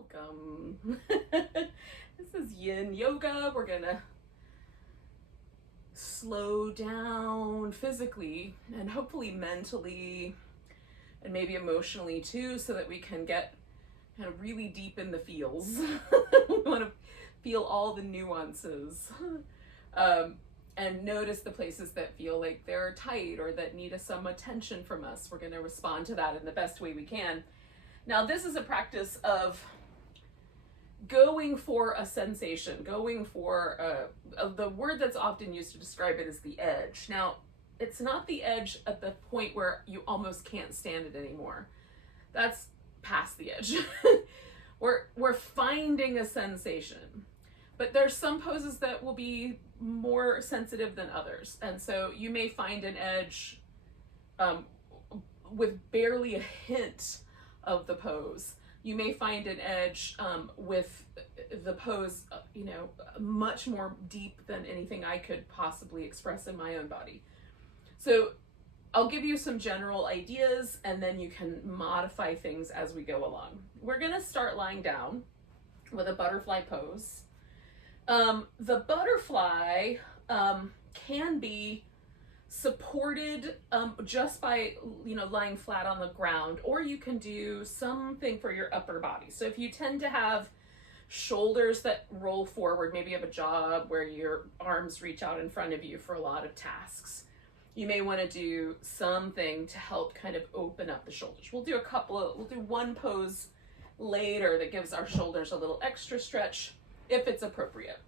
Welcome. This is Yin Yoga. We're gonna slow down physically and hopefully mentally and maybe emotionally too, so that we can get kind of really deep in the feels. We want to feel all the nuances and notice the places that feel like they're tight or that need some attention from us. We're going to respond to that in the best way we can. Now, this is a practice of going for a sensation, going for the word that's often used to describe it is the edge. Now, it's not the edge at the point where you almost can't stand it anymore. That's past the edge. We're finding a sensation, but there's some poses that will be more sensitive than others, and so you may find an edge with barely a hint of the pose. You may find an edge with the pose, much more deep than anything I could possibly express in my own body. So I'll give you some general ideas and then you can modify things as we go along. We're gonna start lying down with a butterfly pose. The butterfly can be supported just by lying flat on the ground, or you can do something for your upper body. So if you tend to have shoulders that roll forward, maybe you have a job where your arms reach out in front of you for a lot of tasks, you may want to do something to help kind of open up the shoulders. We'll do one pose later that gives our shoulders a little extra stretch if it's appropriate.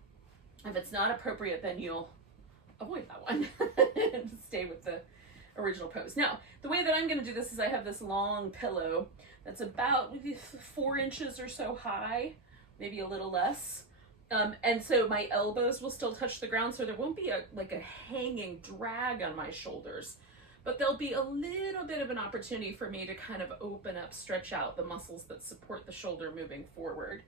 If it's not appropriate, then you'll avoid that one and stay with the original pose. Now, the way that I'm going to do this is I have this long pillow that's about maybe 4 inches or so high, maybe a little less. And so my elbows will still touch the ground, so there won't be a hanging drag on my shoulders, but there'll be a little bit of an opportunity for me to kind of open up, stretch out the muscles that support the shoulder moving forward.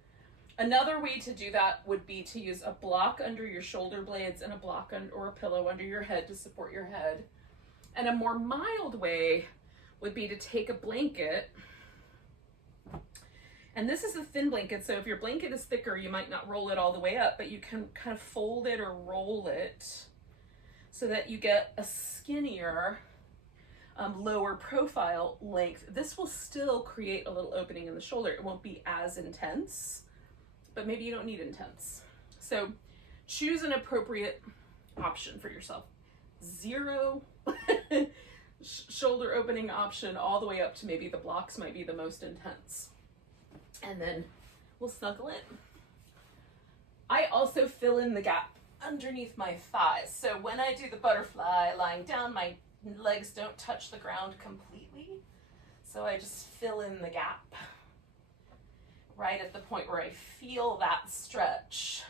Another way to do that would be to use a block under your shoulder blades and a block or a pillow under your head to support your head. And a more mild way would be to take a blanket, and this is a thin blanket, so if your blanket is thicker, you might not roll it all the way up, but you can kind of fold it or roll it so that you get a skinnier, lower profile length. This will still create a little opening in the shoulder. It won't be as intense, but maybe you don't need intense. So choose an appropriate option for yourself. 0 shoulder opening option all the way up to maybe the blocks might be the most intense. And then we'll snuggle in. I also fill in the gap underneath my thighs. So when I do the butterfly lying down, my legs don't touch the ground completely. So I just fill in the gap right at the point where I feel that stretch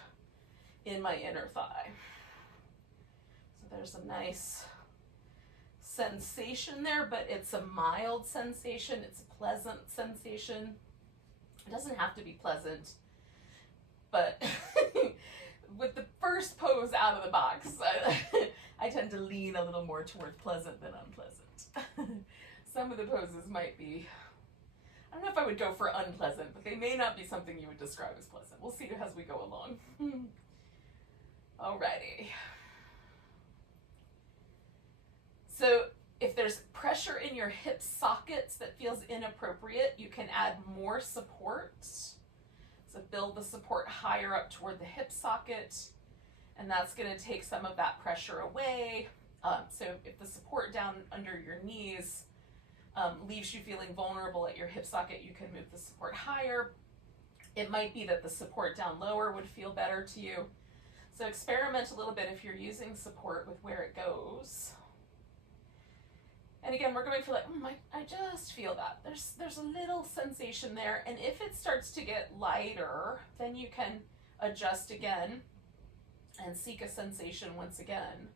in my inner thigh. So there's a nice sensation there, but it's a mild sensation. It's a pleasant sensation. It doesn't have to be pleasant, but with the first pose out of the box, I tend to lean a little more toward pleasant than unpleasant. Some of the poses might be, I don't know if I would go for unpleasant, but they may not be something you would describe as pleasant. We'll see as we go along. Alrighty. So if there's pressure in your hip sockets that feels inappropriate, you can add more support. So build the support higher up toward the hip socket, and that's going to take some of that pressure away. So if the support down under your knees leaves you feeling vulnerable at your hip socket, you can move the support higher. It might be that the support down lower would feel better to you. So experiment a little bit if you're using support with where it goes. And again, we're going to feel like, I just feel that. There's a little sensation there. And if it starts to get lighter, then you can adjust again and seek a sensation once again.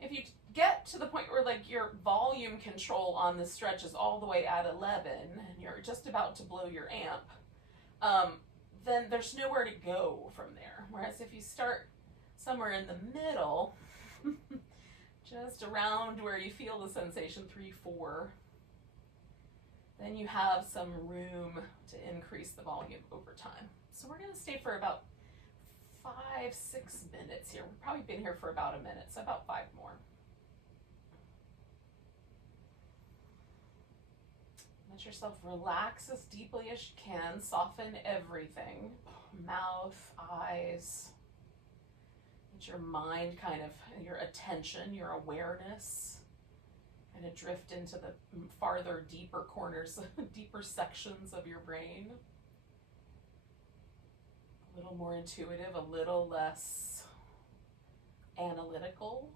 If you get to the point where your volume control on the stretch is all the way at 11 and you're just about to blow your amp, then there's nowhere to go from there. Whereas if you start somewhere in the middle, just around where you feel the sensation, 3, 4, then you have some room to increase the volume over time. So we're going to stay for about 5-6 minutes here. We've probably been here for about a minute, so about 5 more. Let yourself relax as deeply as you can. Soften everything. Mouth, eyes. Let your mind kind of, your attention, your awareness kind of drift into the farther, deeper corners, deeper sections of your brain. A little more intuitive, a little less analytical.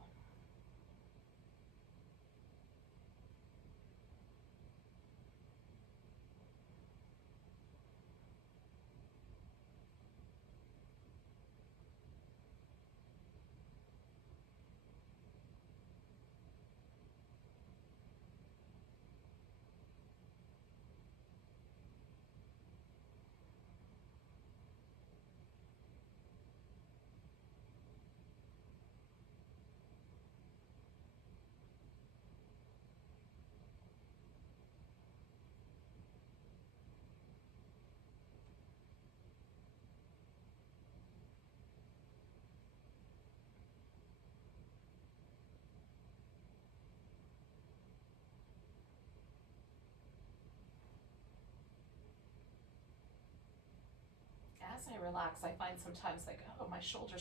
As I relax, I find sometimes like, oh, my shoulder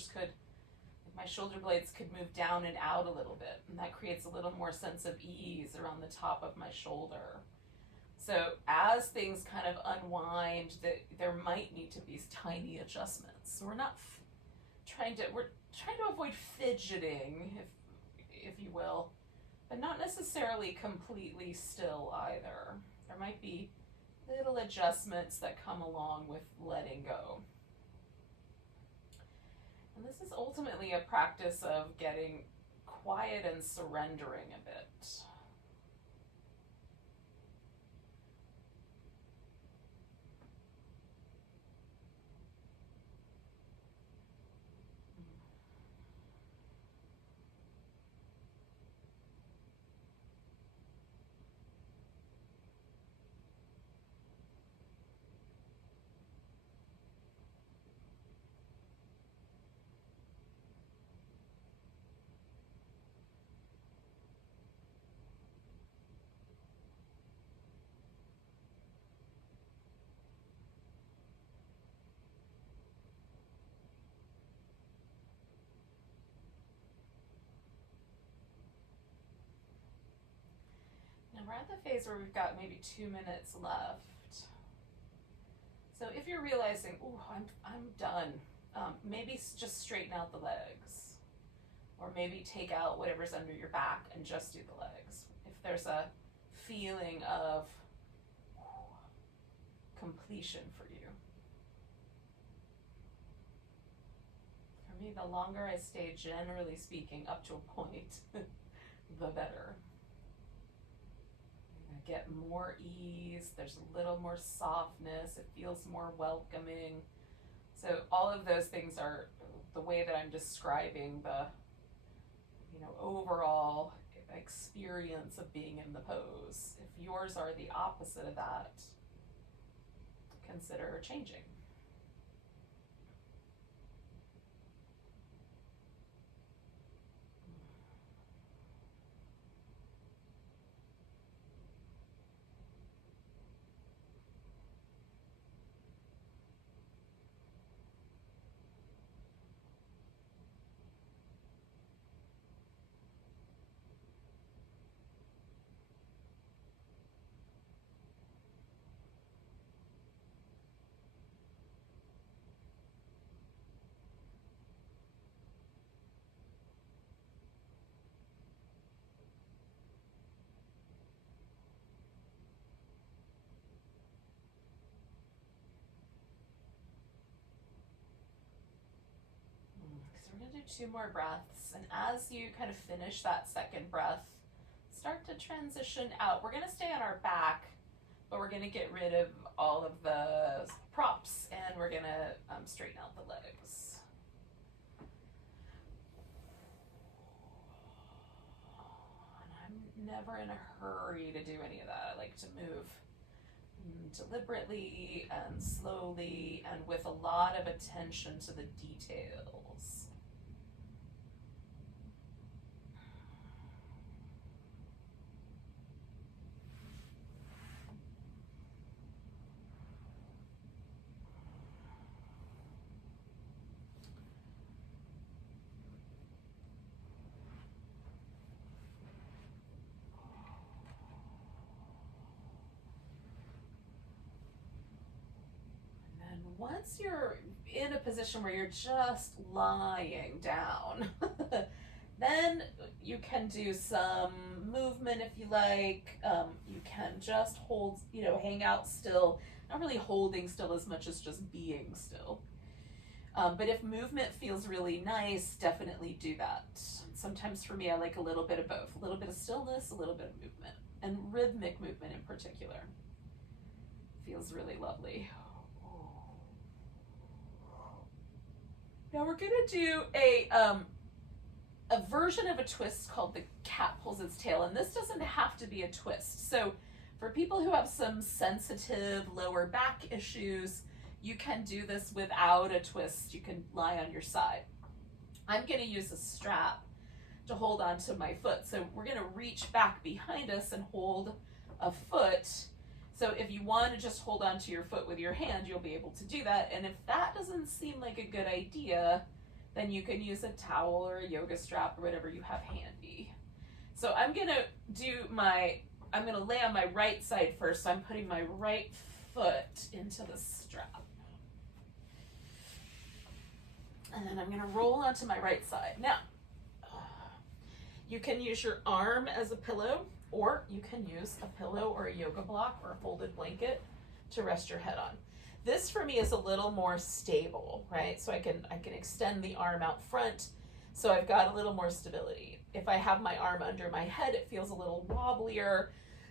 blades could move down and out a little bit, and that creates a little more sense of ease around the top of my shoulder. So as things kind of unwind, there might need to be tiny adjustments. We're trying to avoid fidgeting, if you will, but not necessarily completely still either. There might be little adjustments that come along with letting go. And this is ultimately a practice of getting quiet and surrendering a bit. Now we're at the phase where we've got maybe 2 minutes left. So if you're realizing, ooh, I'm done, maybe just straighten out the legs. Or maybe take out whatever's under your back and just do the legs. If there's a feeling of completion for you. For me, the longer I stay, generally speaking, up to a point, the better. I get more ease, there's a little more softness, it feels more welcoming. So all of those things are the way that I'm describing the overall experience of being in the pose. If yours are the opposite of that, consider changing. So we're going to do 2 more breaths, and as you kind of finish that second breath, start to transition out. We're going to stay on our back, but we're going to get rid of all of the props, and we're going to straighten out the legs. And I'm never in a hurry to do any of that. I like to move deliberately and slowly and with a lot of attention to the details. Once you're in a position where you're just lying down, then you can do some movement if you like. You can just hold, hang out still. Not really holding still as much as just being still. But if movement feels really nice, definitely do that. Sometimes for me, I like a little bit of both. A little bit of stillness, a little bit of movement. And rhythmic movement in particular. Feels really lovely. Now we're gonna do a version of a twist called the cat pulls its tail, and this doesn't have to be a twist. So for people who have some sensitive lower back issues, you can do this without a twist. You can lie on your side. I'm gonna use a strap to hold onto my foot. So we're gonna reach back behind us and hold a foot. So if you want to just hold onto your foot with your hand, you'll be able to do that. And if that doesn't seem like a good idea, then you can use a towel or a yoga strap or whatever you have handy. So I'm going to lay on my right side first. So I'm putting my right foot into the strap. And then I'm going to roll onto my right side. Now, you can use your arm as a pillow, or you can use a pillow or a yoga block or a folded blanket to rest your head on. This for me is a little more stable, right? So I can extend the arm out front, so I've got a little more stability. If I have my arm under my head, it feels a little wobblier.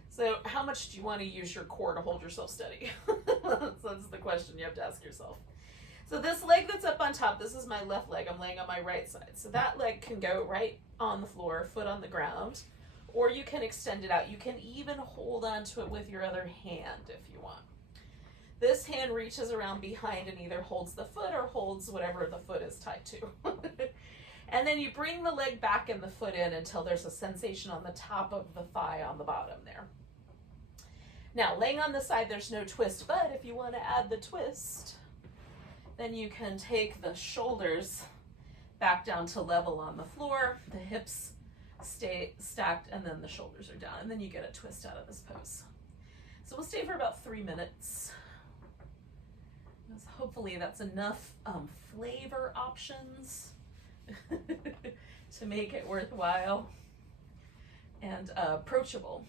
So how much do you want to use your core to hold yourself steady? So that's the question you have to ask yourself. So this leg that's up on top, this is my left leg. I'm laying on my right side. So that leg can go right on the floor, foot on the ground. Or you can extend it out. You can even hold onto it with your other hand if you want. This hand reaches around behind and either holds the foot or holds whatever the foot is tied to. And then you bring the leg back and the foot in until there's a sensation on the top of the thigh on the bottom there. Now, laying on the side, there's no twist, but if you want to add the twist, then you can take the shoulders back down to level on the floor, the hips stay stacked, and then the shoulders are down, and then you get a twist out of this pose. So we'll stay for about 3 minutes. Hopefully that's enough flavor options to make it worthwhile and approachable.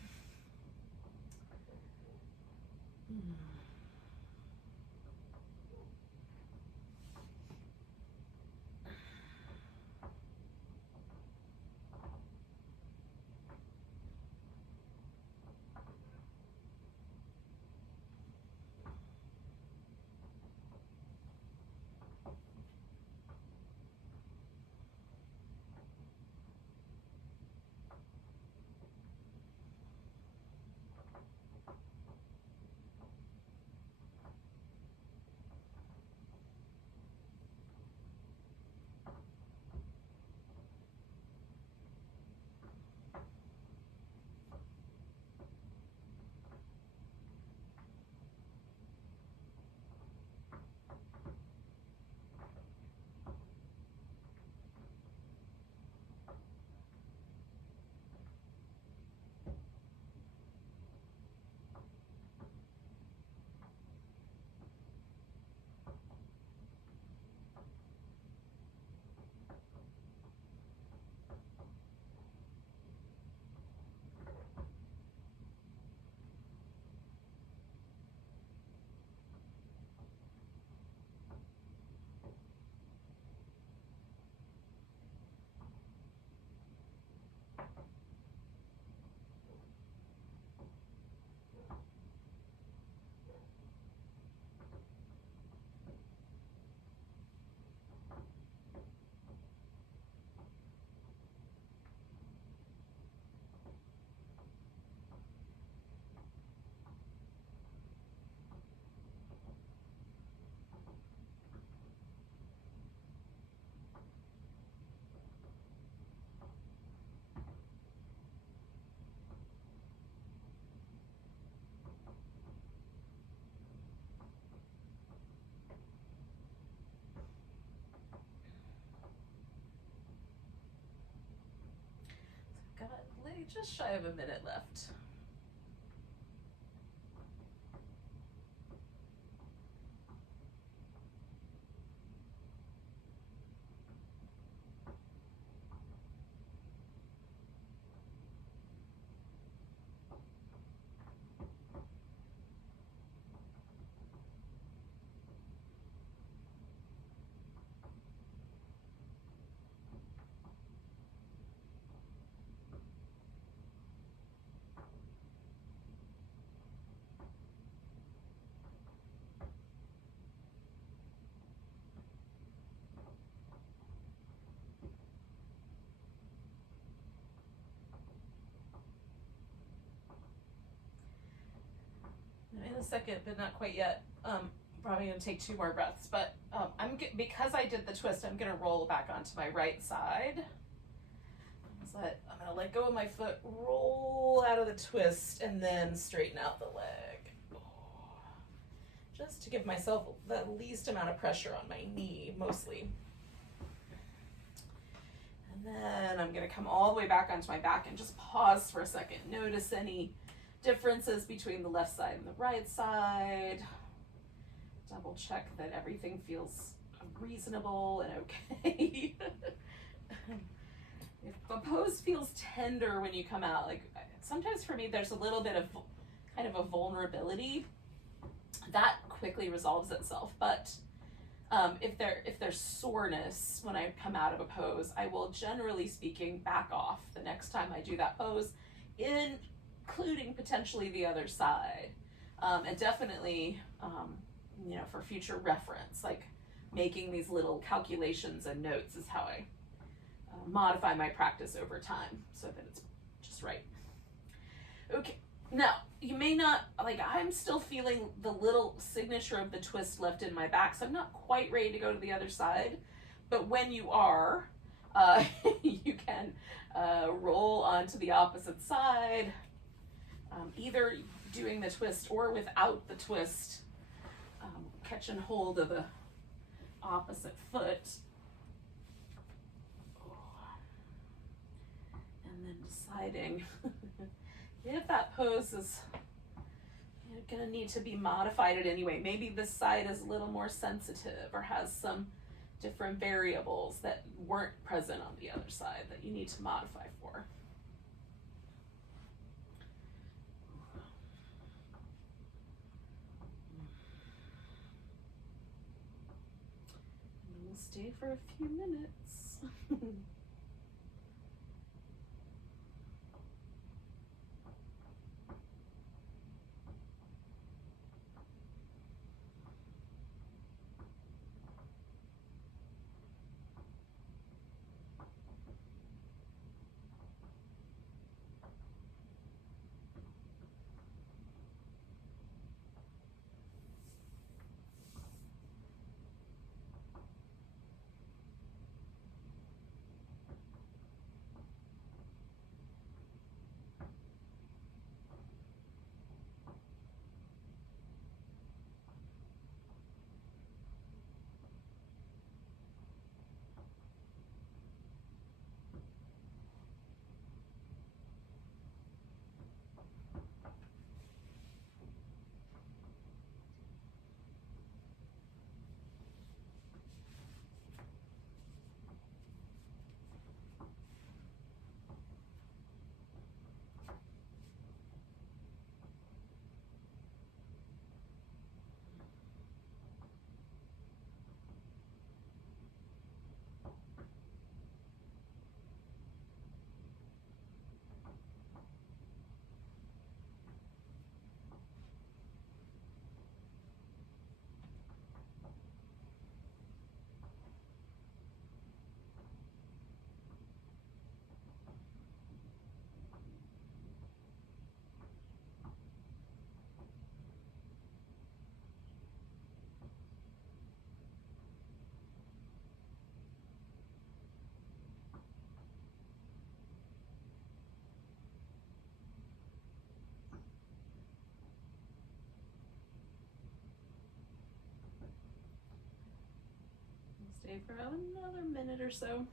just shy of a minute left. In a second, but not quite yet. Probably gonna take 2 more breaths, but because I did the twist, I'm gonna roll back onto my right side. So I'm gonna let go of my foot, roll out of the twist, and then straighten out the leg. Just to give myself the least amount of pressure on my knee, mostly. And then I'm gonna come all the way back onto my back and just pause for a second. Notice any differences between the left side and the right side. Double check that everything feels reasonable and okay. If a pose feels tender when you come out, like sometimes for me there's a little bit of kind of a vulnerability that quickly resolves itself, but if there's soreness when I come out of a pose, I will, generally speaking, back off the next time I do that pose, including potentially the other side, and definitely for future reference, like making these little calculations and notes is how I modify my practice over time so that it's just right. Okay, now you may not, I'm still feeling the little signature of the twist left in my back, so I'm not quite ready to go to the other side, but when you are, you can roll onto the opposite side, either doing the twist or without the twist, catching hold of the opposite foot, and then deciding if that pose is going to need to be modified in any way. Maybe this side is a little more sensitive or has some different variables that weren't present on the other side that you need to modify for. And we'll stay for a few minutes. Stay for another minute or so.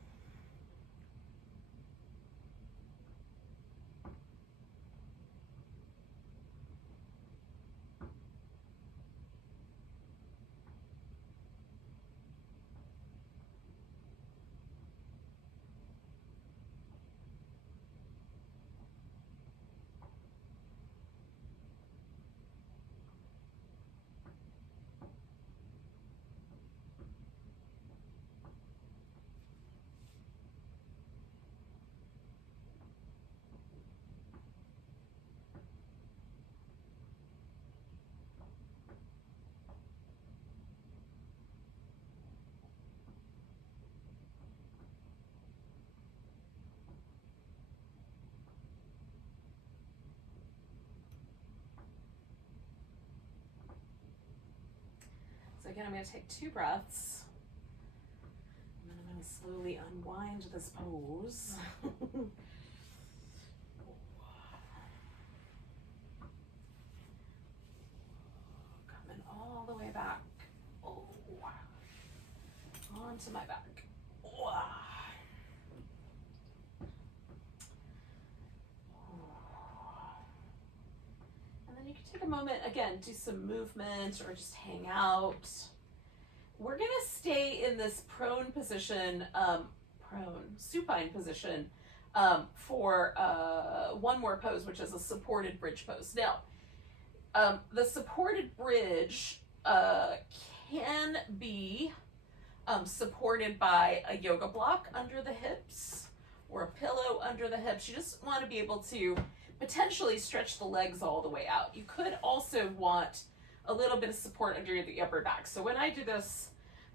So again, I'm going to take 2 breaths. And then I'm going to slowly unwind this pose. Coming all the way back. Oh. Onto my back. And then you can take a moment, again, do some movement or just hang out. We're going to stay in this prone position, supine position, for one more pose, which is a supported bridge pose. Now, the supported bridge can be supported by a yoga block under the hips or a pillow under the hips. You just want to be able to potentially stretch the legs all the way out. You could also want a little bit of support under the upper back. So when I do this,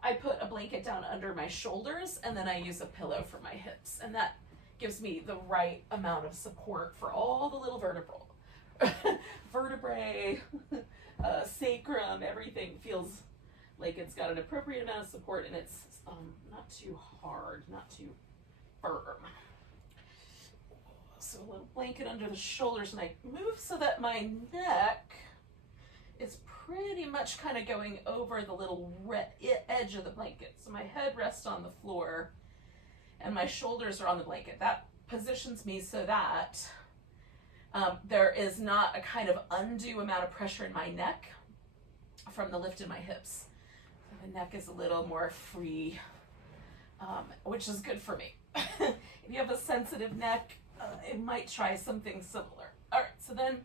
I put a blanket down under my shoulders and then I use a pillow for my hips. And that gives me the right amount of support for all the little vertebrae, sacrum, everything feels like it's got an appropriate amount of support and it's not too hard, not too firm. So a little blanket under the shoulders, and I move so that my neck is pretty much kind of going over the little edge of the blanket. So my head rests on the floor and my shoulders are on the blanket. That positions me so that there is not a kind of undue amount of pressure in my neck from the lift in my hips. So the neck is a little more free, which is good for me. If you have a sensitive neck, it might try something similar. All right, so then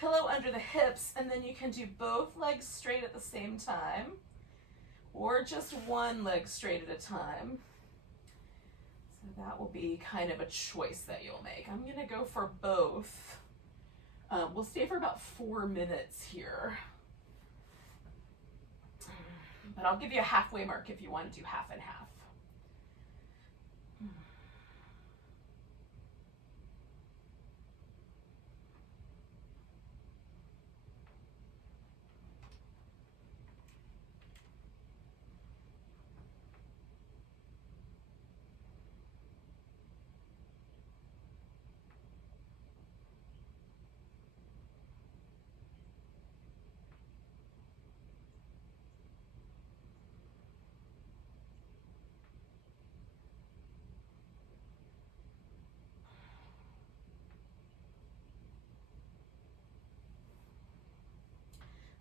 pillow under the hips, and then you can do both legs straight at the same time, or just one leg straight at a time. So that will be kind of a choice that you'll make. I'm gonna go for both. We'll stay for about 4 minutes here. But I'll give you a halfway mark if you want to do half and half.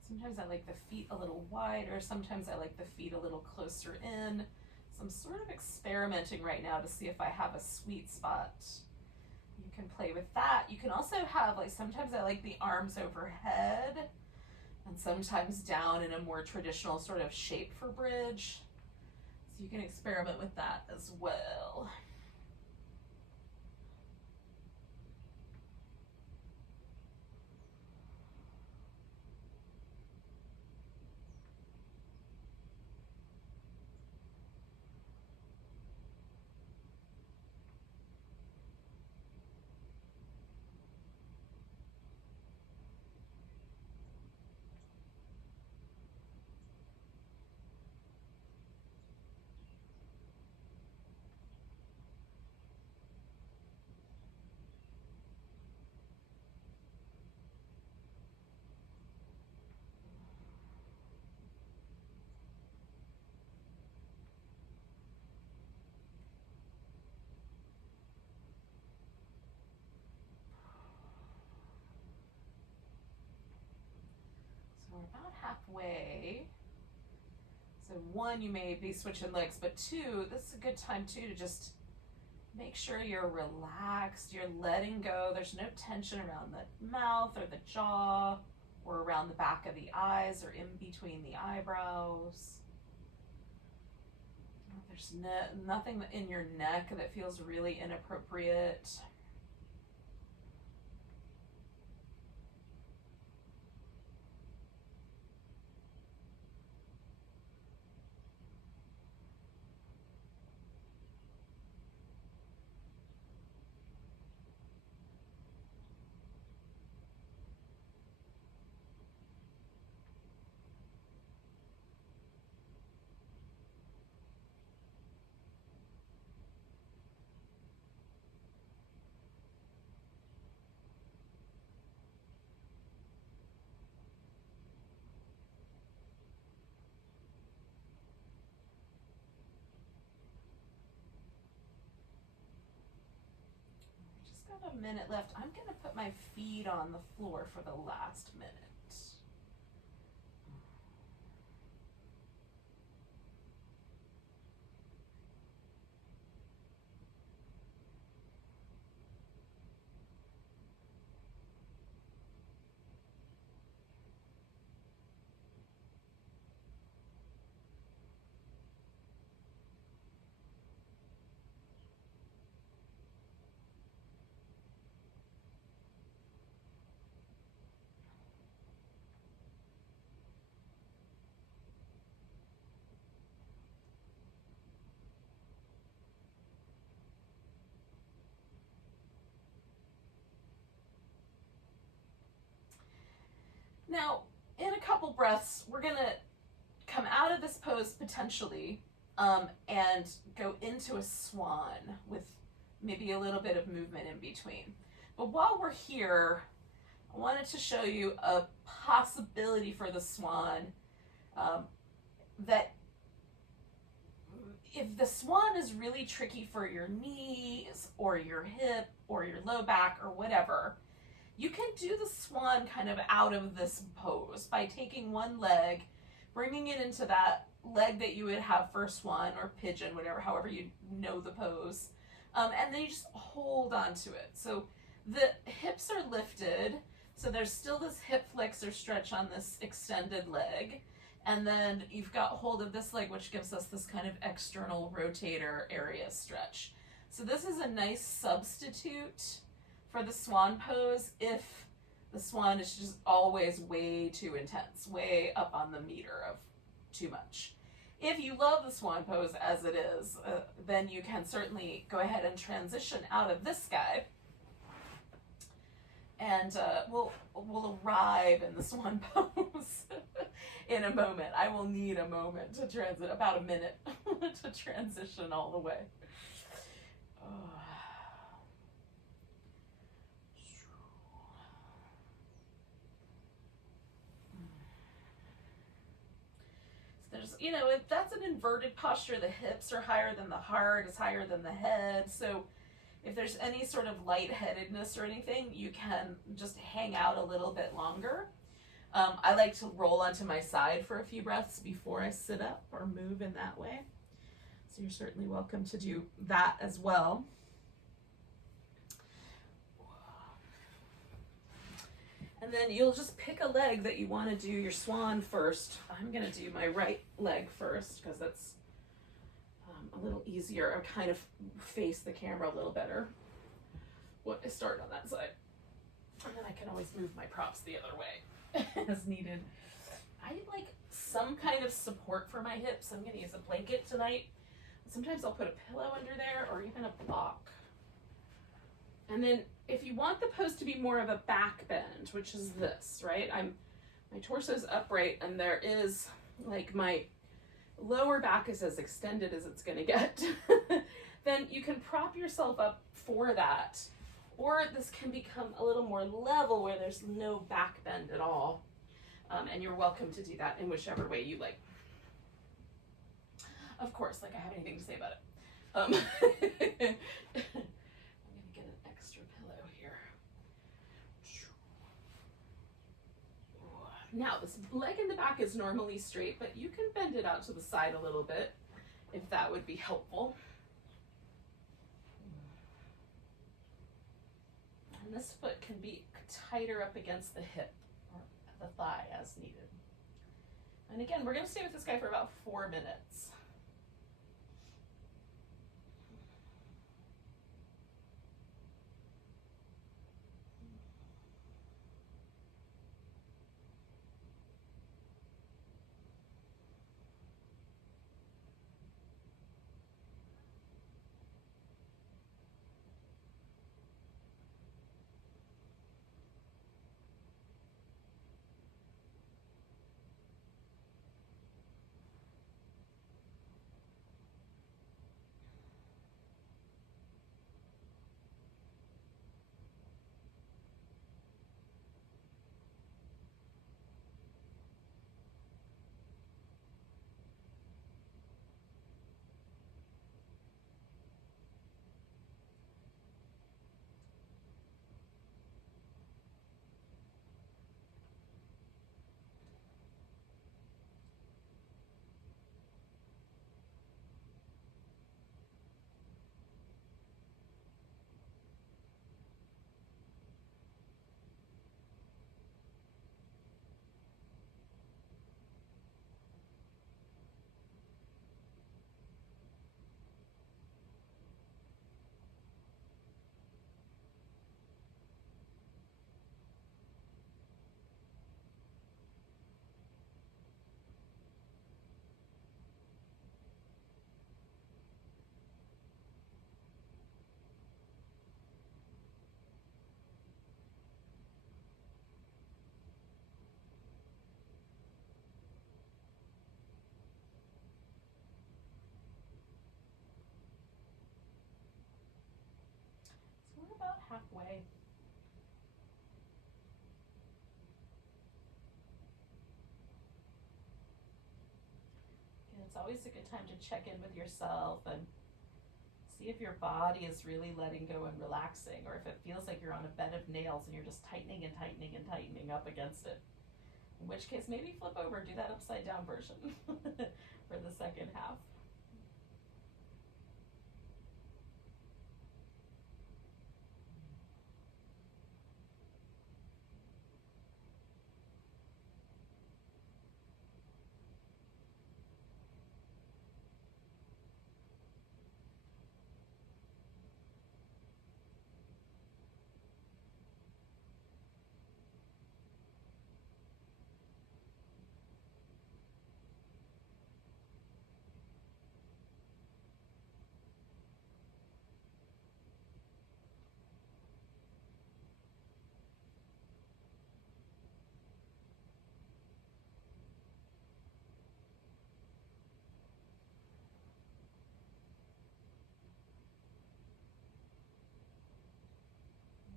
Sometimes I like the feet a little wider, sometimes I like the feet a little closer in. So I'm sort of experimenting right now to see if I have a sweet spot. You can play with that. You can also have, like, sometimes I like the arms overhead and sometimes down in a more traditional sort of shape for bridge. So you can experiment with that as well. We're about halfway. So 1, you may be switching legs, but 2, this is a good time too to just make sure you're relaxed, you're letting go. There's no tension around the mouth or the jaw or around the back of the eyes or in between the eyebrows. There's nothing in your neck that feels really inappropriate. a minute left. I'm going to put my feet on the floor for the last minute. Now, in a couple breaths, we're going to come out of this pose potentially and go into a swan with maybe a little bit of movement in between. But while we're here, I wanted to show you a possibility for the swan that if the swan is really tricky for your knees or your hip or your low back or whatever, you can do the swan kind of out of this pose by taking one leg, bringing it into that leg that you would have for swan or pigeon, whatever, however you know the pose, and then you just hold on to it. So the hips are lifted, so there's still this hip flexor stretch on this extended leg, and then you've got hold of this leg, which gives us this kind of external rotator area stretch. So this is a nice substitute for the swan pose if the swan is just always way too intense, way up on the meter of too much. If you love the swan pose as it is, then you can certainly go ahead and transition out of this guy, and we'll arrive in the swan pose in a moment. I will need a moment to transit, about a minute to transition all the way. You know, if that's an inverted posture, the hips are higher than the heart, it's higher than the head. So if there's any sort of lightheadedness or anything, you can just hang out a little bit longer. I like to roll onto my side for a few breaths before I sit up or move in that way. So you're certainly welcome to do that as well. And then you'll just pick a leg that you want to do your swan first. I'm going to do my right leg first because that's a little easier. I kind of face the camera a little better when I start on that side. And then I can always move my props the other way as needed. I like some kind of support for my hips. I'm going to use a blanket tonight. Sometimes I'll put a pillow under there or even a block. And then if you want the pose to be more of a back bend, which is this, right? My torso's upright and there is like my lower back is as extended as it's gonna get. Then you can prop yourself up for that. Or this can become a little more level where there's no back bend at all. And you're welcome to do that in whichever way you like. Of course, like I have anything to say about it. Now, this leg in the back is normally straight, but you can bend it out to the side a little bit if that would be helpful. And this foot can be tighter up against the hip or the thigh as needed. And again, we're going to stay with this guy for about 4 minutes. always a good time to check in with yourself and see if your body is really letting go and relaxing, or if it feels like you're on a bed of nails and you're just tightening and tightening and tightening up against it. In which case, maybe flip over, do that upside down version for the second half.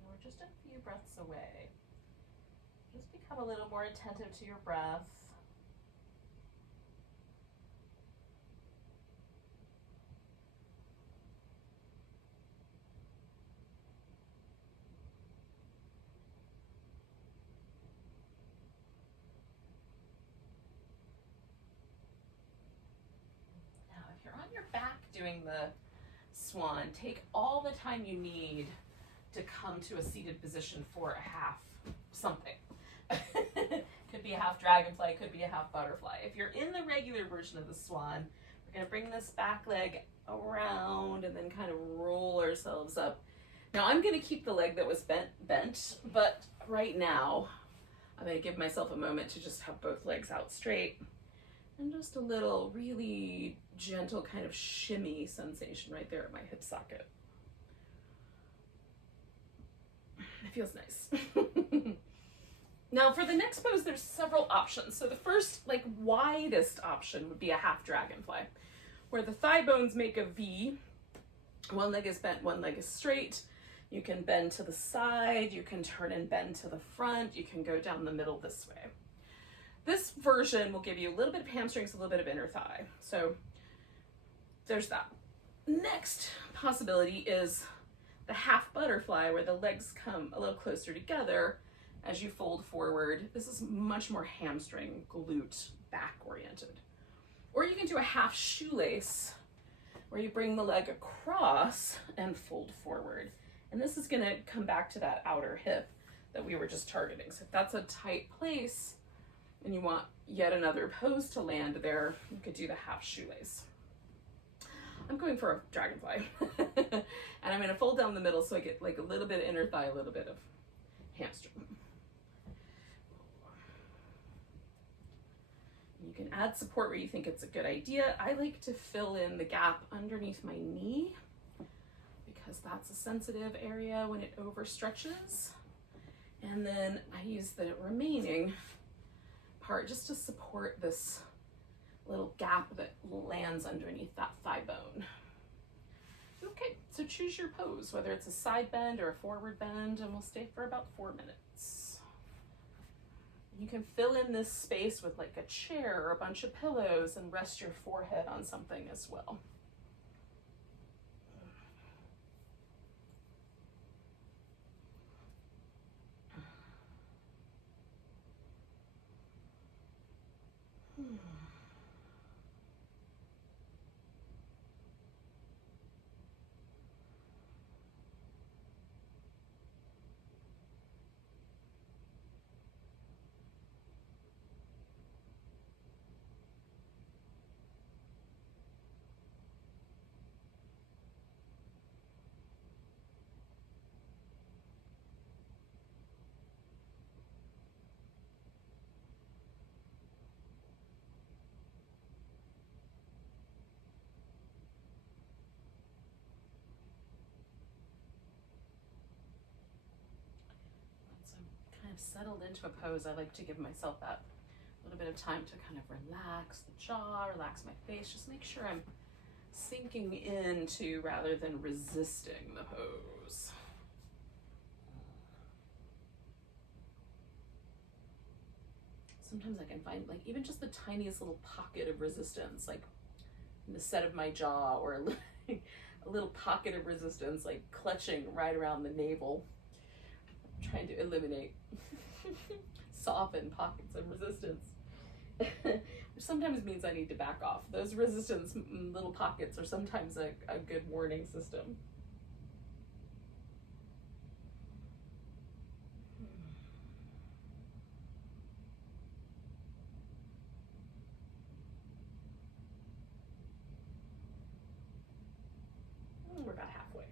We're just a few breaths away. Just become a little more attentive to your breath. Now, if you're on your back doing the swan, take all the time you need to come to a seated position for a half something. Could be a half dragonfly, could be a half butterfly. If you're in the regular version of the swan, we're going to bring this back leg around and then kind of roll ourselves up. Now I'm going to keep the leg that was bent, but right now I'm going to give myself a moment to just have both legs out straight and just a little really gentle kind of shimmy sensation right there at my hip socket. It feels nice. Now for the next pose, there's several options. So the first, like, widest option would be a half dragonfly, where the thigh bones make a V. One leg is bent, one leg is straight. You can bend to the side, you can turn and bend to the front, you can go down the middle this way. This version will give you a little bit of hamstrings, a little bit of inner thigh. So there's that. Next possibility is the half butterfly, where the legs come a little closer together as you fold forward. This is much more hamstring, glute, back oriented. Or you can do a half shoelace, where you bring the leg across and fold forward. And this is going to come back to that outer hip that we were just targeting. So if that's a tight place and you want yet another pose to land there, you could do the half shoelace. I'm going for a dragonfly. And I'm going to fold down the middle so I get like a little bit of inner thigh, a little bit of hamstring. You can add support where you think it's a good idea. I like to fill in the gap underneath my knee because that's a sensitive area when it overstretches. And then I use the remaining part just to support this little gap that lands underneath that thigh bone. Okay, so choose your pose, whether it's a side bend or a forward bend, and we'll stay for about 4 minutes. You can fill in this space with like a chair or a bunch of pillows and rest your forehead on something as well. Settled into a pose, I like to give myself that little bit of time to kind of relax the jaw, relax my face, just make sure I'm sinking into rather than resisting the pose. Sometimes I can find like even just the tiniest little pocket of resistance, like in the set of my jaw, or a little pocket of resistance, like clutching right around the navel, trying to eliminate, soften pockets of resistance. Which sometimes means I need to back off. Those resistance little pockets are sometimes a good warning system. We're about halfway.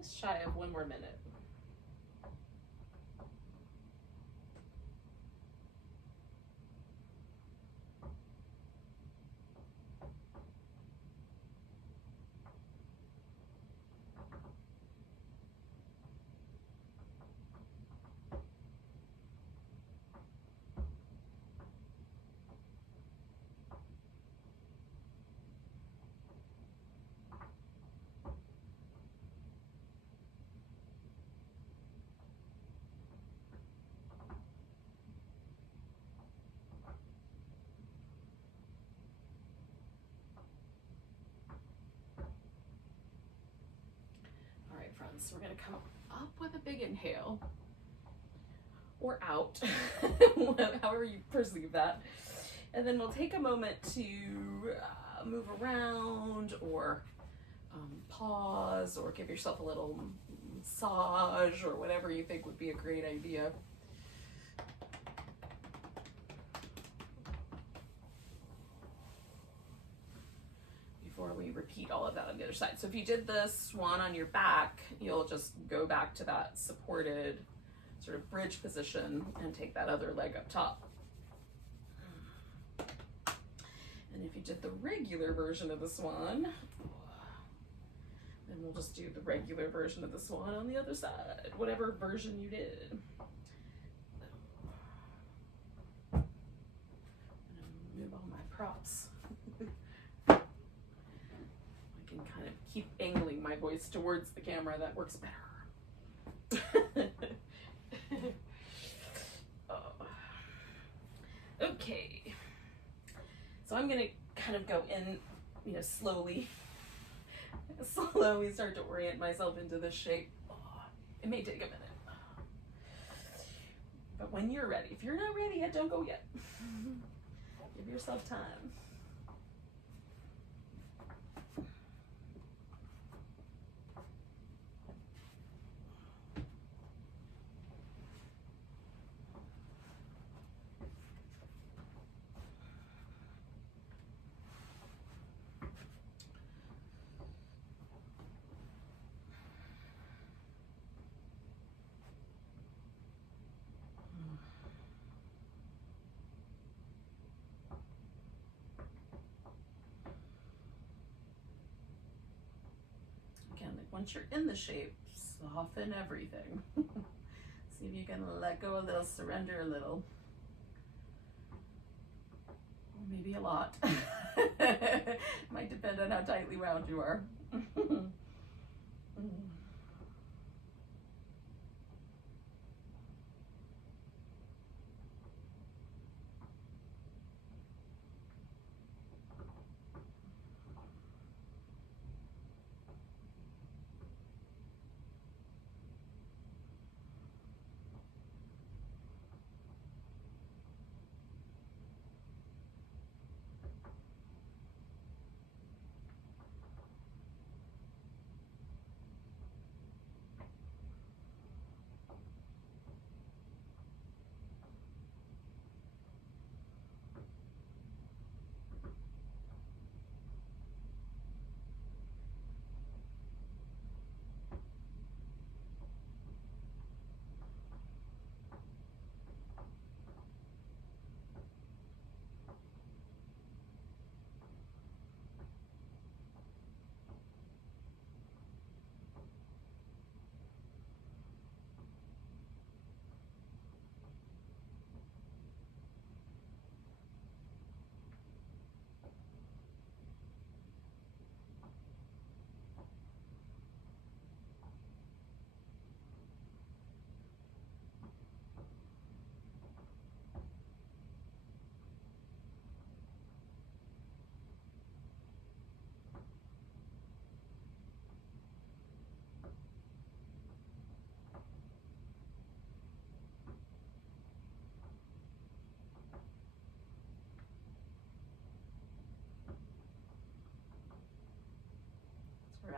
Just shy of 1 more minute. So we're going to come up with a big inhale, or out, however you perceive that. And then we'll take a moment to move around, or pause, or give yourself a little massage, or whatever you think would be a great idea. Before we repeat all of that on the other side. So if you did the swan on your back, you'll just go back to that supported sort of bridge position and take that other leg up top. And if you did the regular version of the swan, then we'll just do the regular version of the swan on the other side, whatever version you did. I'm gonna move all my props. Kind of keep angling my voice towards the camera. That works better. Okay, so I'm gonna kind of go in, slowly start to orient myself into this shape. It may take a minute, but when you're ready. If you're not ready yet, don't go yet. Give yourself time. Once you're in the shape, soften everything. See if you can let go a little, surrender a little. Or maybe a lot. Might depend on how tightly wound you are.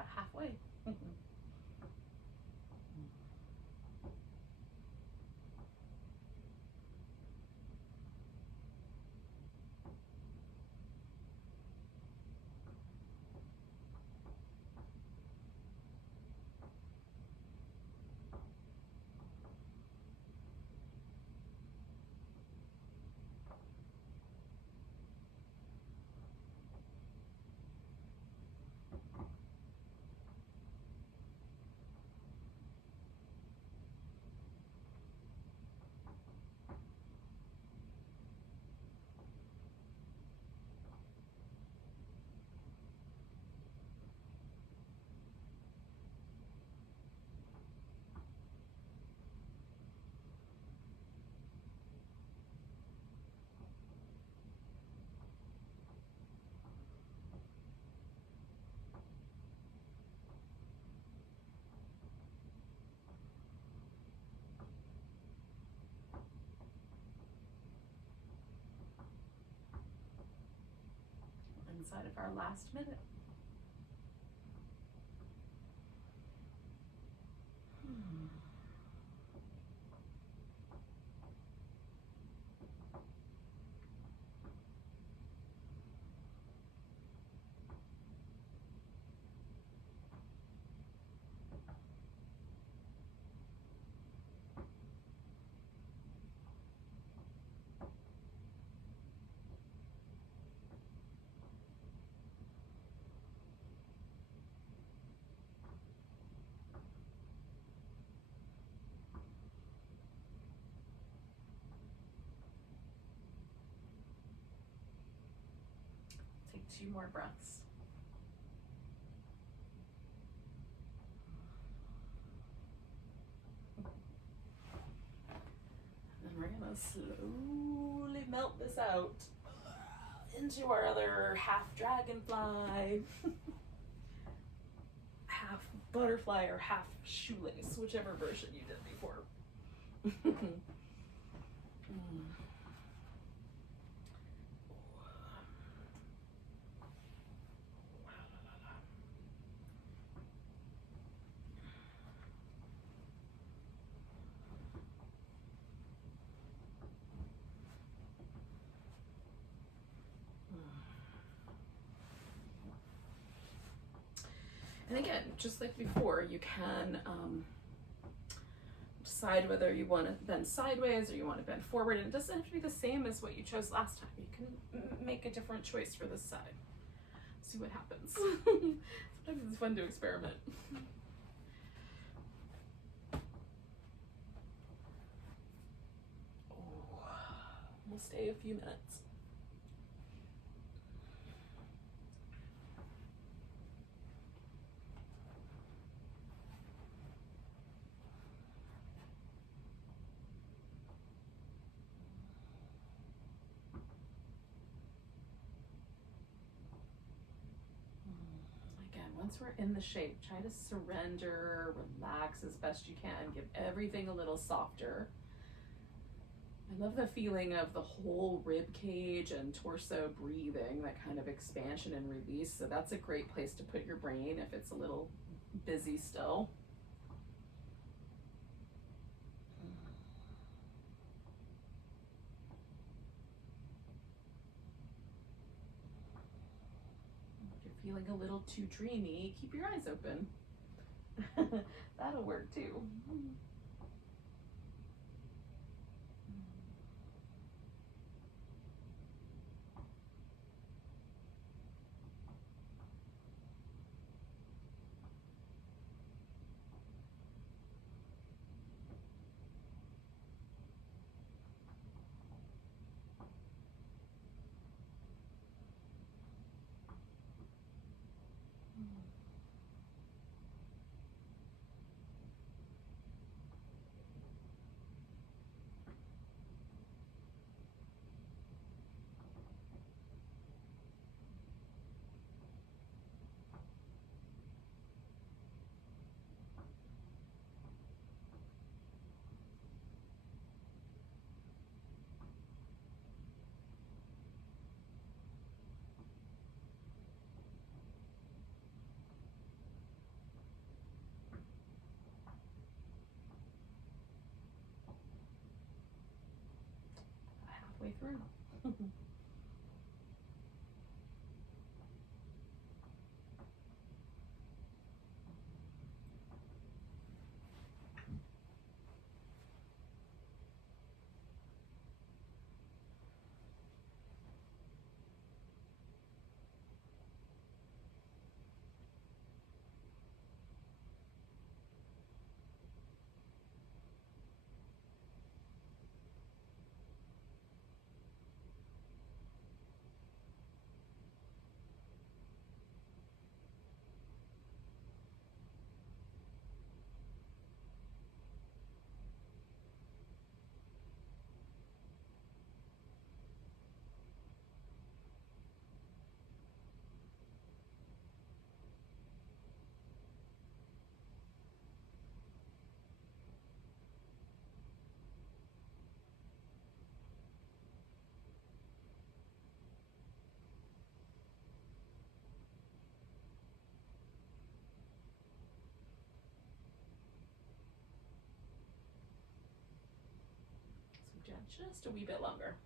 about halfway. Inside of our last minute. Take 2 more breaths. And then we're gonna slowly melt this out into our other half dragonfly, half butterfly, or half shoelace, whichever version you did before. And again, just like before, you can decide whether you want to bend sideways or you want to bend forward. And it doesn't have to be the same as what you chose last time. You can make a different choice for this side. See what happens. Sometimes it's fun to experiment. We'll stay a few minutes. Once we're in the shape, try to surrender, relax as best you can, give everything a little softer. I love the feeling of the whole rib cage and torso breathing, that kind of expansion and release. So that's a great place to put your brain if it's a little busy still. Feeling a little too dreamy, keep your eyes open. That'll work too. through. So just a wee bit longer.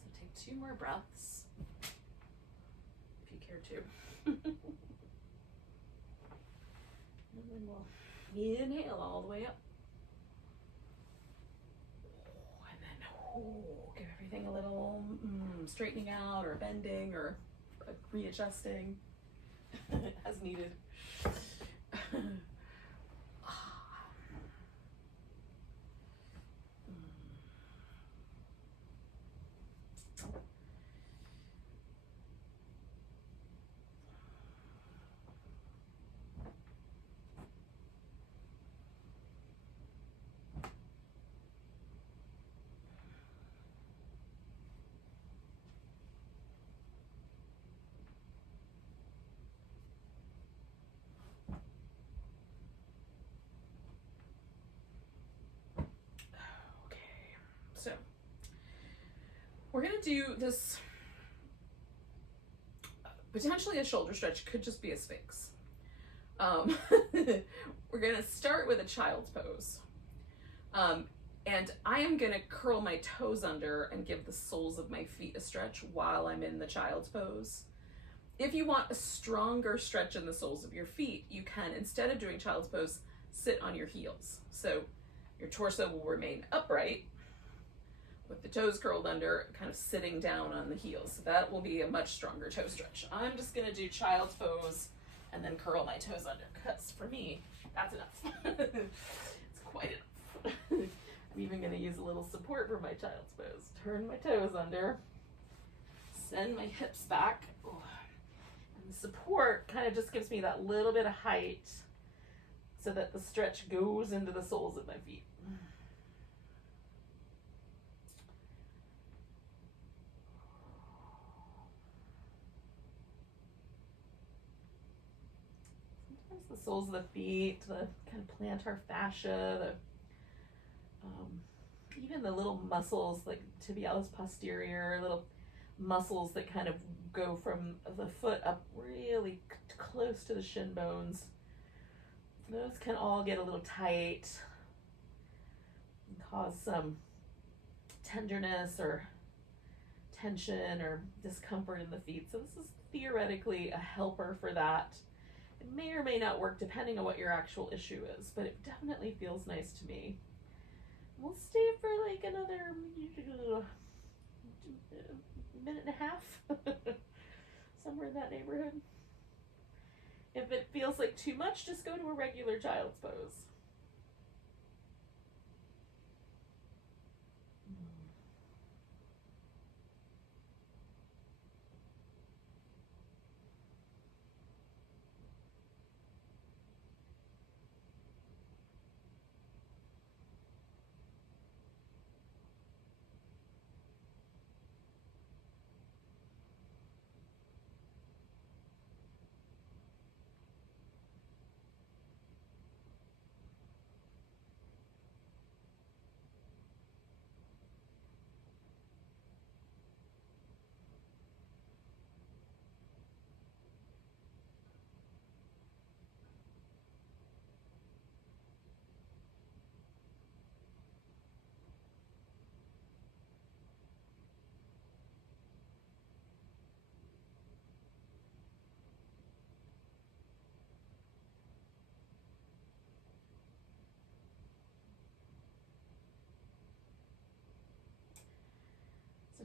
So take 2 more breaths, if you care to. And then we'll inhale all the way up. And then give everything a little straightening out or bending or readjusting as needed. So we're going to do this, potentially a shoulder stretch, could just be a Sphinx. We're going to start with a child's pose. And I am going to curl my toes under and give the soles of my feet a stretch while I'm in the child's pose. If you want a stronger stretch in the soles of your feet, you can, instead of doing child's pose, sit on your heels. So your torso will remain upright with the toes curled under, kind of sitting down on the heels. So that will be a much stronger toe stretch. I'm just gonna do child's pose and then curl my toes under, because for me, that's enough. It's quite enough. I'm even gonna use a little support for my child's pose. Turn my toes under, send my hips back. And the support kind of just gives me that little bit of height so that the stretch goes into the soles of my feet. The soles of the feet, the kind of plantar fascia, even the little muscles like tibialis posterior, little muscles that kind of go from the foot up really close to the shin bones. Those can all get a little tight and cause some tenderness or tension or discomfort in the feet. So this is theoretically a helper for that. It may or may not work depending on what your actual issue is, but it definitely feels nice to me. We'll stay for like another minute and a half, somewhere in that neighborhood. If it feels like too much, just go to a regular child's pose.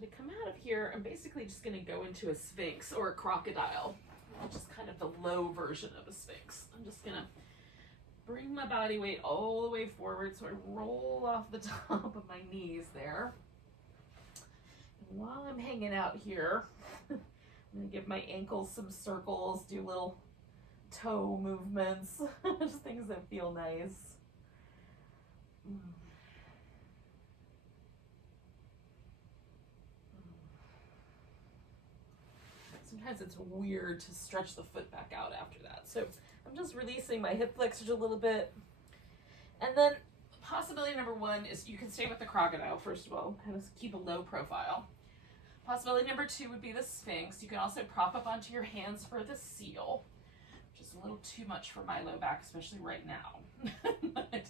to come out of here, I'm basically just going to go into a Sphinx or a crocodile, which is kind of the low version of a Sphinx. I'm just going to bring my body weight all the way forward so I roll off the top of my knees there. And while I'm hanging out here, I'm going to give my ankles some circles, do little toe movements, just things that feel nice. Sometimes it's weird to stretch the foot back out after that. So I'm just releasing my hip flexors a little bit. And then possibility number one is you can stay with the crocodile, first of all, and just keep a low profile. Possibility number two would be the Sphinx. You can also prop up onto your hands for the seal, which is a little too much for my low back, especially right now. but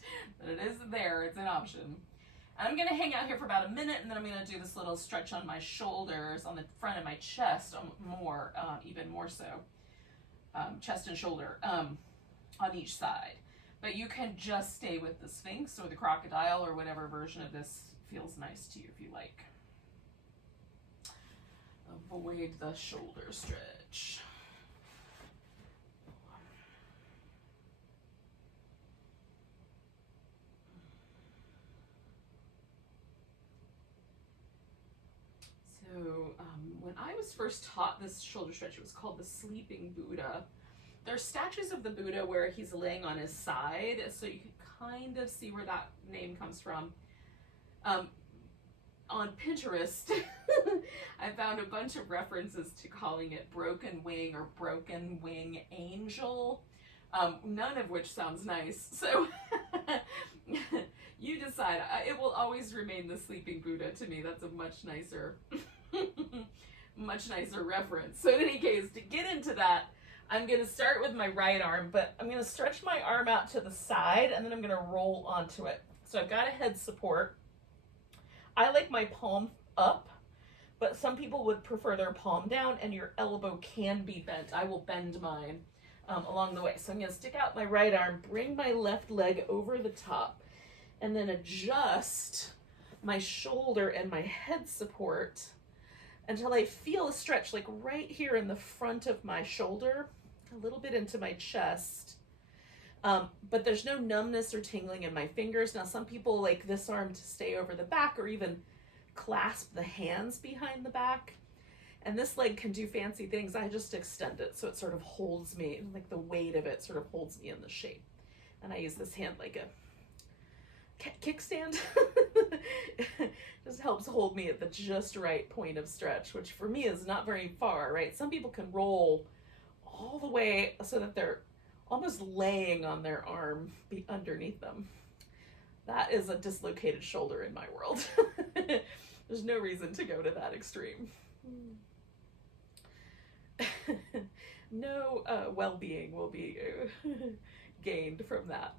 it is there, it's an option. And I'm gonna hang out here for about a minute, and then I'm gonna do this little stretch on my shoulders, on the front of my chest, even more so, chest and shoulder, on each side. But you can just stay with the Sphinx or the crocodile or whatever version of this feels nice to you if you like. Avoid the shoulder stretch. So when I was first taught this shoulder stretch, it was called the Sleeping Buddha. There's statues of the Buddha where he's laying on his side, so you can kind of see where that name comes from. On Pinterest, I found a bunch of references to calling it broken wing or broken wing angel, none of which sounds nice. So you decide. It will always remain the Sleeping Buddha to me. That's a much nicer reference. So in any case, to get into that, I'm going to start with my right arm, but I'm going to stretch my arm out to the side, and then I'm going to roll onto it. So I've got a head support. I like my palm up, but some people would prefer their palm down, and your elbow can be bent. I will bend mine along the way. So I'm going to stick out my right arm, bring my left leg over the top, and then adjust my shoulder and my head support until I feel a stretch, like right here in the front of my shoulder, a little bit into my chest. But there's no numbness or tingling in my fingers. Now, some people like this arm to stay over the back or even clasp the hands behind the back. And this leg can do fancy things. I just extend it so it sort of holds me, like the weight of it sort of holds me in the shape. And I use this hand like a kickstand. Just helps hold me at the just right point of stretch, which for me is not very far, right? Some people can roll all the way so that they're almost laying on their arm underneath them. That is a dislocated shoulder in my world. There's no reason to go to that extreme. No well-being will be gained from that.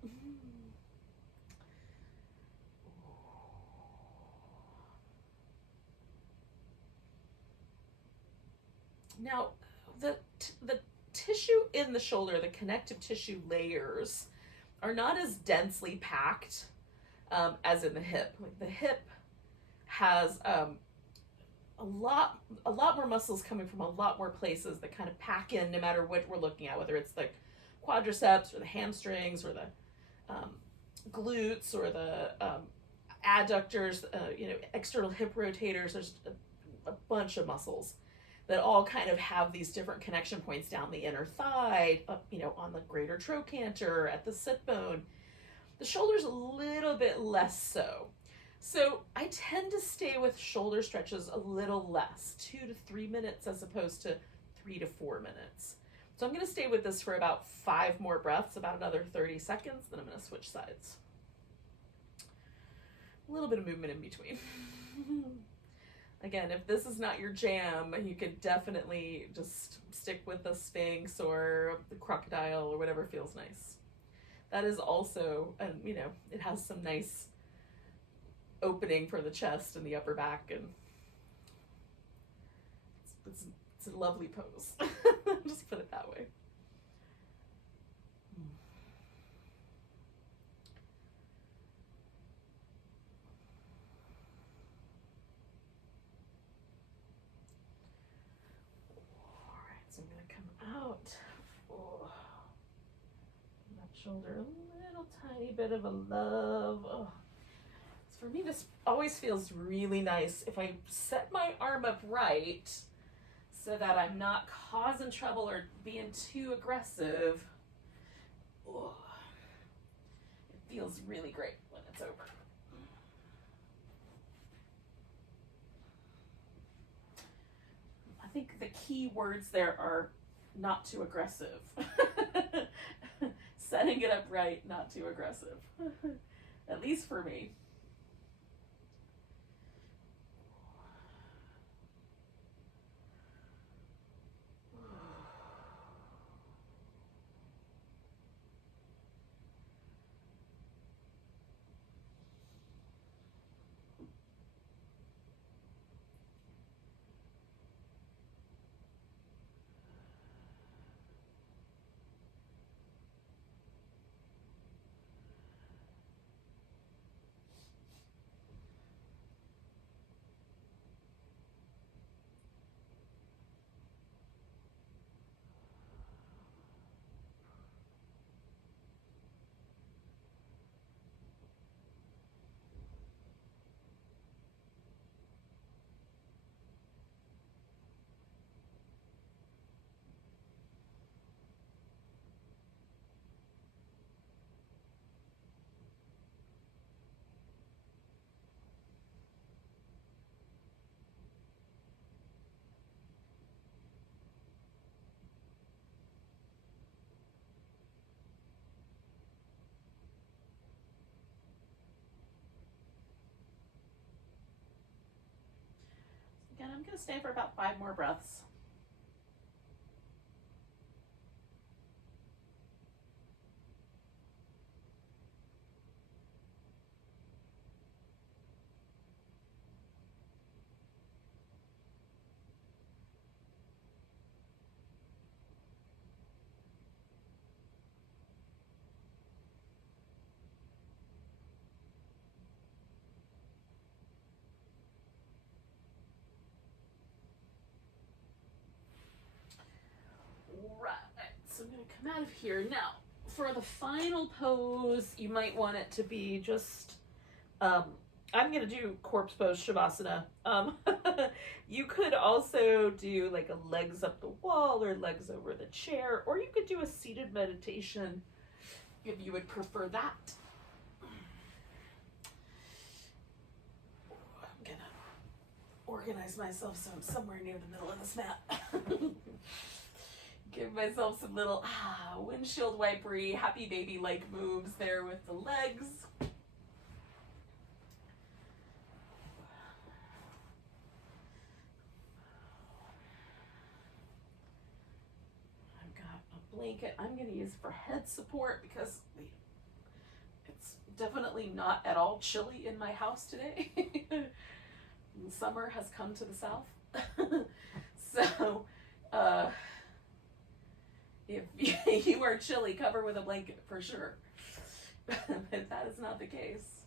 Now, the tissue in the shoulder, the connective tissue layers, are not as densely packed as in the hip. Like the hip has a lot more muscles coming from a lot more places that kind of pack in no matter what we're looking at, whether it's the quadriceps or the hamstrings or the glutes or the adductors, external hip rotators. There's a bunch of muscles that all kind of have these different connection points down the inner thigh, up, on the greater trochanter, at the sit bone. The shoulder's a little bit less so. So I tend to stay with shoulder stretches a little less, 2 to 3 minutes as opposed to 3 to 4 minutes. So I'm going to stay with this for about 5 more breaths, about another 30 seconds, then I'm going to switch sides. A little bit of movement in between. Again, if this is not your jam, you could definitely just stick with the Sphinx or the crocodile or whatever feels nice. That is also, it has some nice opening for the chest and the upper back, and it's a lovely pose. Just put it that way. shoulder a little tiny bit of a love. Oh. For me, this always feels really nice if I set my arm up right so that I'm not causing trouble or being too aggressive. Oh. It feels really great when it's over. I think the key words there are not too aggressive. Setting it up right, not too aggressive. At least for me. Again, I'm going to stay for about 5 more breaths. Right, so I'm going to come out of here. Now, for the final pose, you might want it to be just, I'm going to do corpse pose Shavasana. You could also do like a legs up the wall or legs over the chair, or you could do a seated meditation if you would prefer that. I'm going to organize myself so I'm somewhere near the middle of this mat. Give myself some little windshield wipery, happy baby-like moves there with the legs. I've got a blanket I'm going to use for head support because it's definitely not at all chilly in my house today. Summer has come to the south. So, if you are chilly, cover with a blanket for sure. If that is not the case,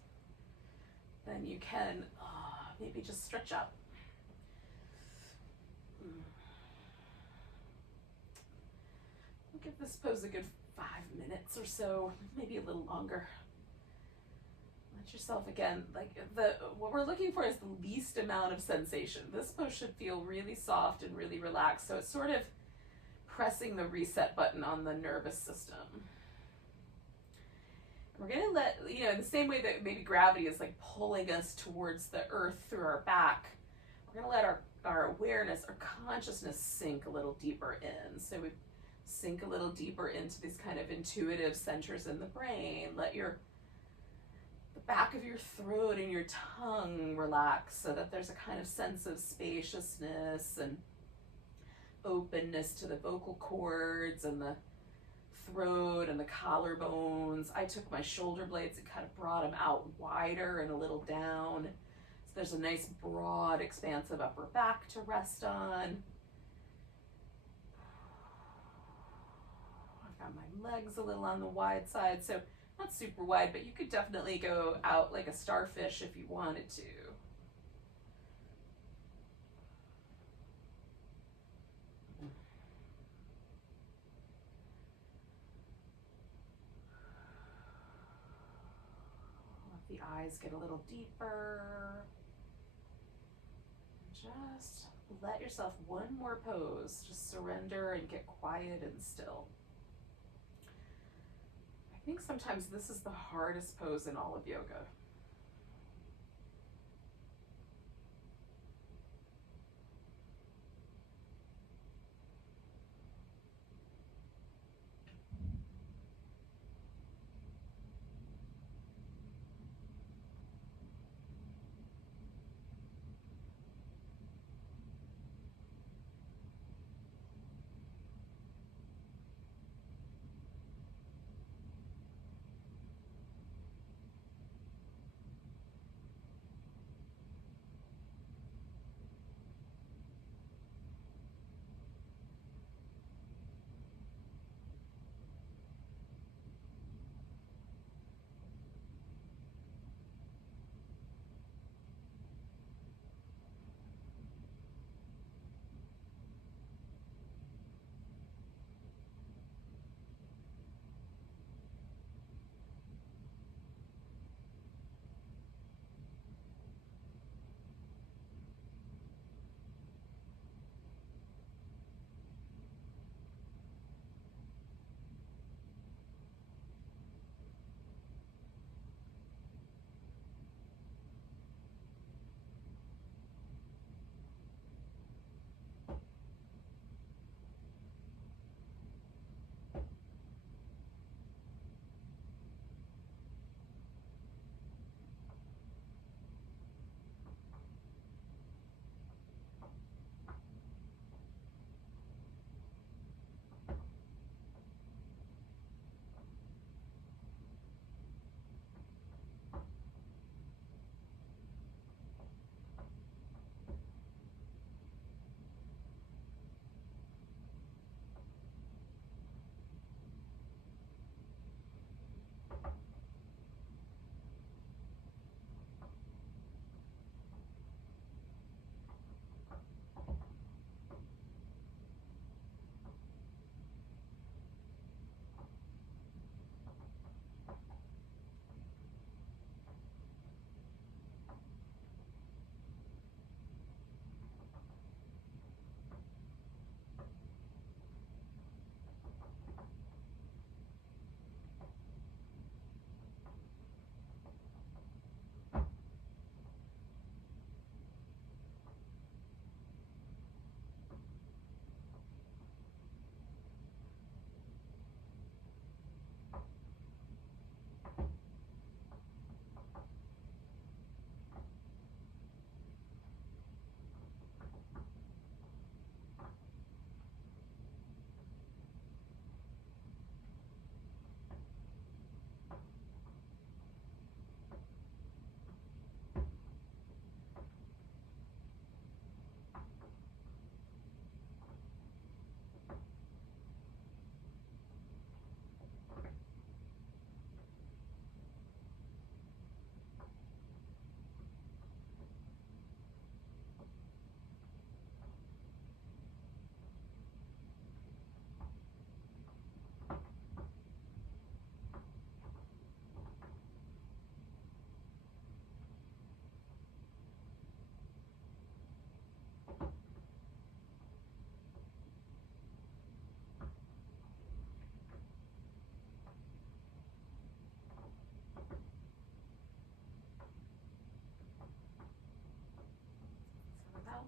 then you can maybe just stretch out. We'll give this pose a good 5 minutes or so, maybe a little longer. Let yourself, again, like what we're looking for is the least amount of sensation. This pose should feel really soft and really relaxed, so it's sort of pressing the reset button on the nervous system. We're going to let, in the same way that maybe gravity is like pulling us towards the earth through our back, we're going to let our awareness, our consciousness sink a little deeper in. So we sink a little deeper into these kind of intuitive centers in the brain. Let the back of your throat and your tongue relax so that there's a kind of sense of spaciousness and openness to the vocal cords and the throat and the collarbones. I took my shoulder blades and kind of brought them out wider and a little down. So there's a nice broad expanse of upper back to rest on. I've got my legs a little on the wide side, so not super wide, but you could definitely go out like a starfish if you wanted to. eyes get a little deeper. Just let yourself one more pose. Just surrender and get quiet and still. I think sometimes this is the hardest pose in all of yoga.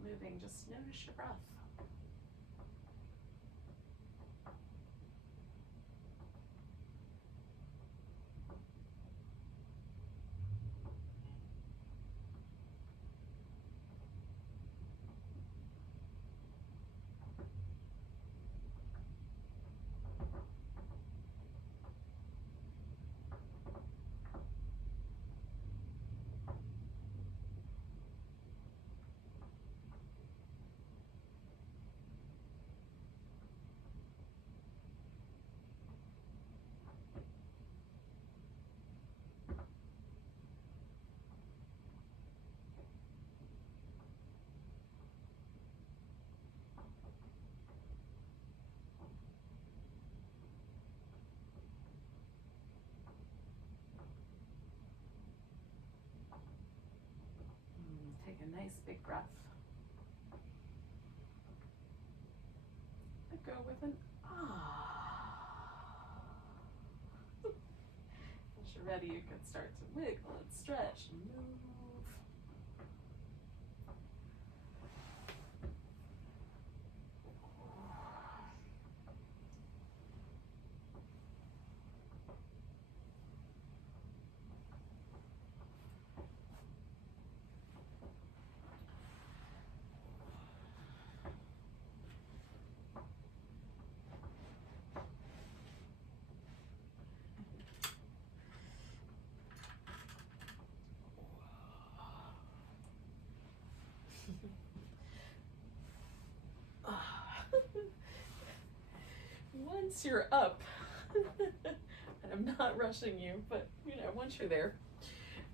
Moving, just notice your breath. nice big breath. Let go with an ah. Once you're ready, you can start to wiggle and stretch and move. Once you're up, and I'm not rushing you, but once you're there,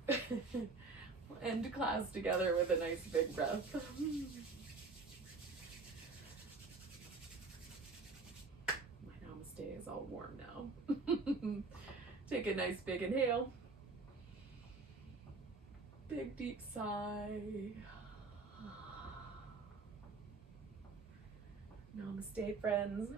we'll end class together with a nice big breath. My namaste is all warm now. Take a nice big inhale. Big deep sigh. Namaste, friends.